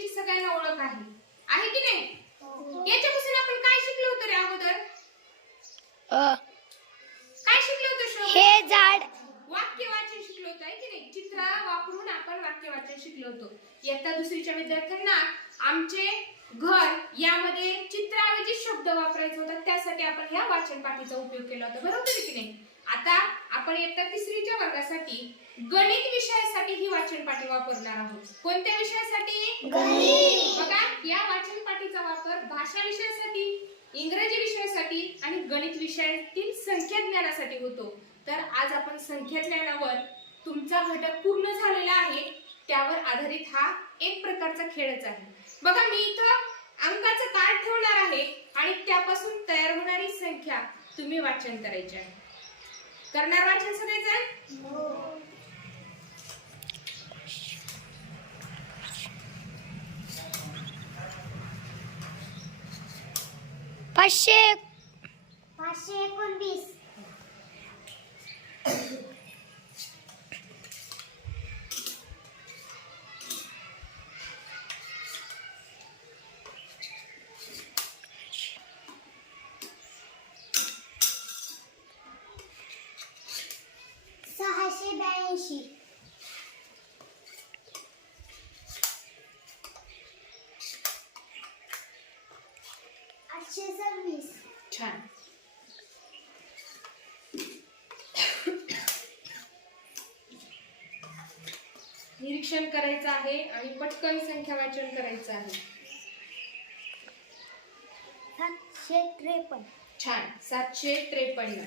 संख्येची सगळ्यांना ओळख आहे. आहे की नाही? याच्यापासून आपण काय शिकलो होतो रे अगोदर? अ, काय शिकलो होतो शोभा? हे झाड. वाक्य वाचन शिकलो होतो आहे की नाही? चित्र वापरून आपण वाक्य वाचन शिकलो होतो. इयत्ता दुसरीच्या विद्यार्थ्यांना आमचे घर यामध्ये चित्राऐवजी शब्द वापरायचा होता त्यासाठी आपण ह्या वाचन पाठीचा उपयोग केला होता. बरोबर आहे की नाही? आता आपण इयत्ता तिसरीच्या वर्गासाठी गणित विषयासाठी ही वाचन पाठी वापरणार आहोत. कोणत्या विषयासाठी? बघा या वाचन पाठीचा वापर भाषा विषयासाठी इंग्रजी विषयासाठी आणि गणित विषयातील संख्या ज्ञानासाठी होतो. तर आज आपण संख्या ज्ञानावर तुमचा घटक पूर्ण झालेला आहे त्यावर आधारित हा एक प्रकारचा खेळच आहे. बघा मी इथं अंकाचं कार्ड ठेवणार आहे आणि त्यापासून तयार होणारी संख्या तुम्ही वाचन करायची आहे. करणार वाचन सगळेजण? पाचशे पाचशे निरीक्षण करायचं आहे आणि पटकन संख्या वाचन करायचं आहे. सातशे त्रेपन्न. छान. सातशे त्रेपन्न.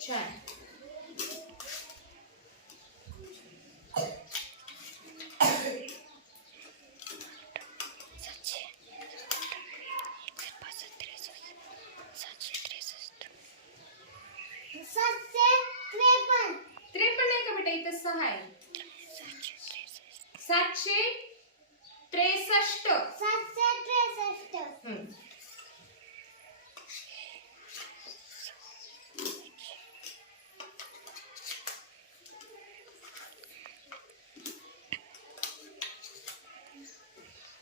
छान. का बेटा इथं सहा आहे. सातशे त्रेसष्ट. सातशे त्रेसष्ट.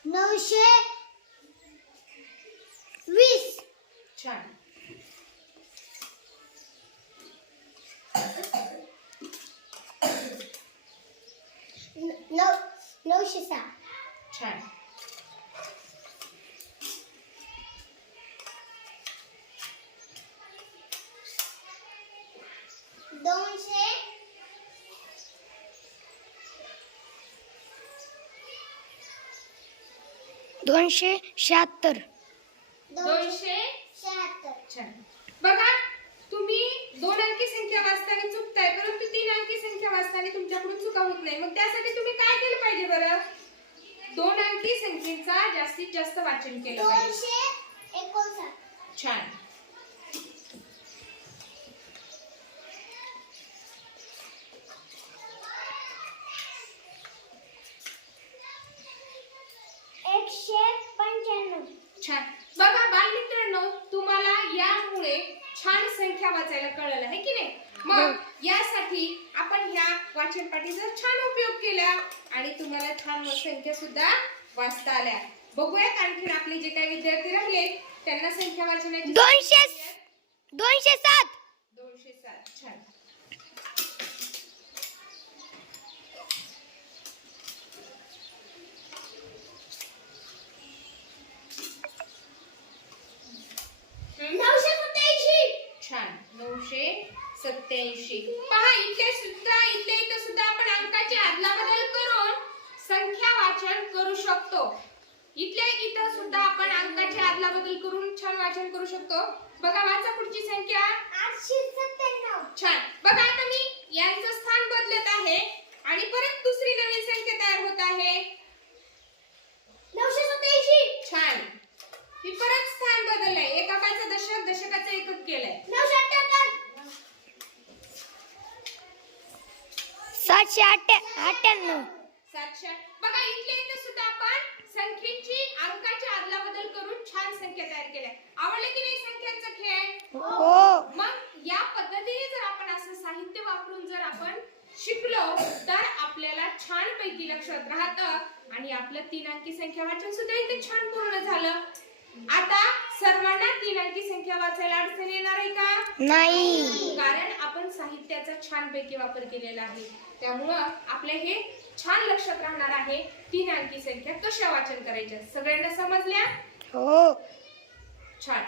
नऊशे वीस. छान न- नऊ नऊशे सहा छान. दोनशे. दोनशे शहात्तर. दोनशे शहात्तर. छान. बघा तुम्ही दोन अंकी संख्या वाचताना चुकताय परंतु तीन अंकी संख्या वाचताना तुमच्याकडून चुका होत नाही. मग त्यासाठी तुम्ही काय केलं पाहिजे बरं? दोन अंकी संख्येचा जास्तीत जास्त वाचन केलं पाहिजे. छान. एकशे पंच्याण्णव. छान. बघा बालमित्रांनो तुम्हाला यामुळे छान संख्या वाचायला कळलं आहे की नाही? मग यासाठी वाचन पाठीचा छान उपयोग केला. आणि तुम्हाला छान संख्या सुद्धा वाचता आल्या. बघूयात आणखीन आपले जे काही विद्यार्थी राहिले त्यांना संख्या वाचण्याची दोनशे दोनशे सात. दोनशे सात छान. नऊशे सत्याऐंशी. पहा इथे इथे सुद्धा आपण अंकाची अदलाबदल करून संख्या वाचन करू शकतो इथल्या इथं सुद्धा आपण अंकाची अदलाबदल करून छान वाचन करू शकतो. बघा वाचा पुढची संख्या. छान. बघा आता मी यांचं स्थान बदलत आहे आणि परत दुसरी नवीन संख्या तयार होत आहे. नऊशे सत्याऐंशी छान. ही परत स्थान बदललंय. एककाचं दशक दशकाचं एकक केलंय. नऊशे अठ्ठ्याहत्तर. सातशे अठ्ठ्याण्णव. सातशे बघा इथल्या इथे सुद्धा आपण संख्येची अंकाची अदलाबदल करून छान संख्या तयार केल्या. आवडले की नाही संख्यांचा खेळ? हो. मग या पद्धतीने जर आपण शिकलो तर आपल्याला छान पैकी लक्षात राहतं आणि आपलं तीन अंकी संख्या वाचन सुद्धा इथे छान पूर्ण झालं. आता सर्वांना तीन अंकी संख्या वाचायला अडचण येणार आहे का? नाही. कारण आपण साहित्याचा छान पैकी वापर केलेला आहे. त्यामुळं आपल्या हे छान लक्षात राहणार आहे तीन अंकी संख्या कशा वाचन करायच्या? सगळ्यांना समजल्या? हो. छान.